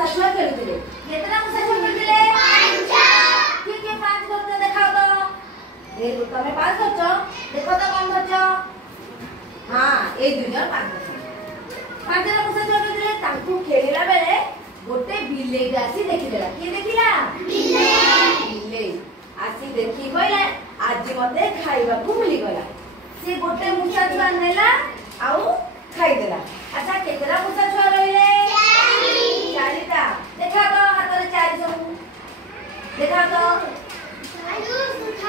मुसा छुआ खेलुथिले केतरा मुसा छुआ खेलुथिले 5 के 5 करते देखाओ तो देखो तमे 5 करछो देखो तो कोन करछो हां ए दुई जन 5 करछो 5 जन मुसा छुआ खेलुथिले तांकू खेलिला बेले गोटे बिलेई आसी देखिदेला के देखिला बिलेई आसी देखि कहला आज मते खाइबा को मिली गला से गोटे मुसा छुआ नेला आउ खाई देला अच्छा केतरा मुसा छुआ रहिले 4टा देखा तो हाथ रे 4 सब देखा तो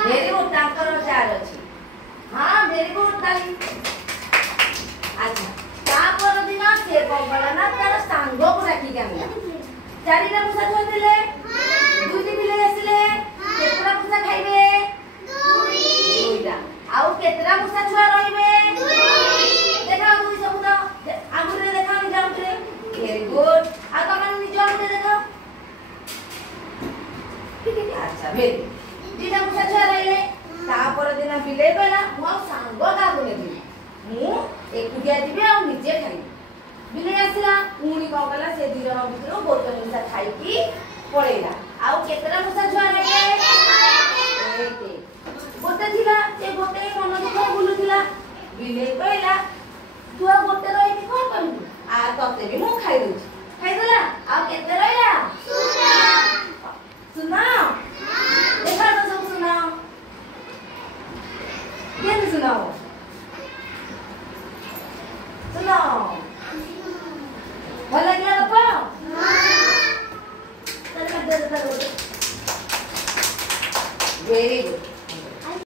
वेरी गुड ताकर 4 अछि हां वेरी गुड ताली अच्छा ता पर दिन से कोला ना तार सांग को राखी गामिला 4टा मुसा छुआ देले दुईटी बिले आसिले केतरा मुसा खाइबे दुईटा आउ केतरा मुसा छुआ रहिबे देखा दुई सब तो आगुरे देखा नि जाउतरे वेरी गुड आ तमन नि जाउते देखा अच्छा वेरी दीटा मुसा छुआ रहिले ता पर दिन बिले कहला मो सांग गागु नेबी मु एकुटिया दिबे आ निजे खाइ बिले आसिला पुणी को कहला से दी जन भितर गोटे मुसा खाइ की पळेला आउ केतरा मुसा छुआ रहिले एके गोटे थिला से गोटे मन दुख बुलुथिला बिले कहला तू आ गोटे रही की कोन करबू आ तते भी मु खाइ दउछी खाइ देला आ केते रहिला सुना देखा तो सब सुनाओ केन सुनाओ सुनाओ भला गया गप्पा हां चल कर दे वेरी गुड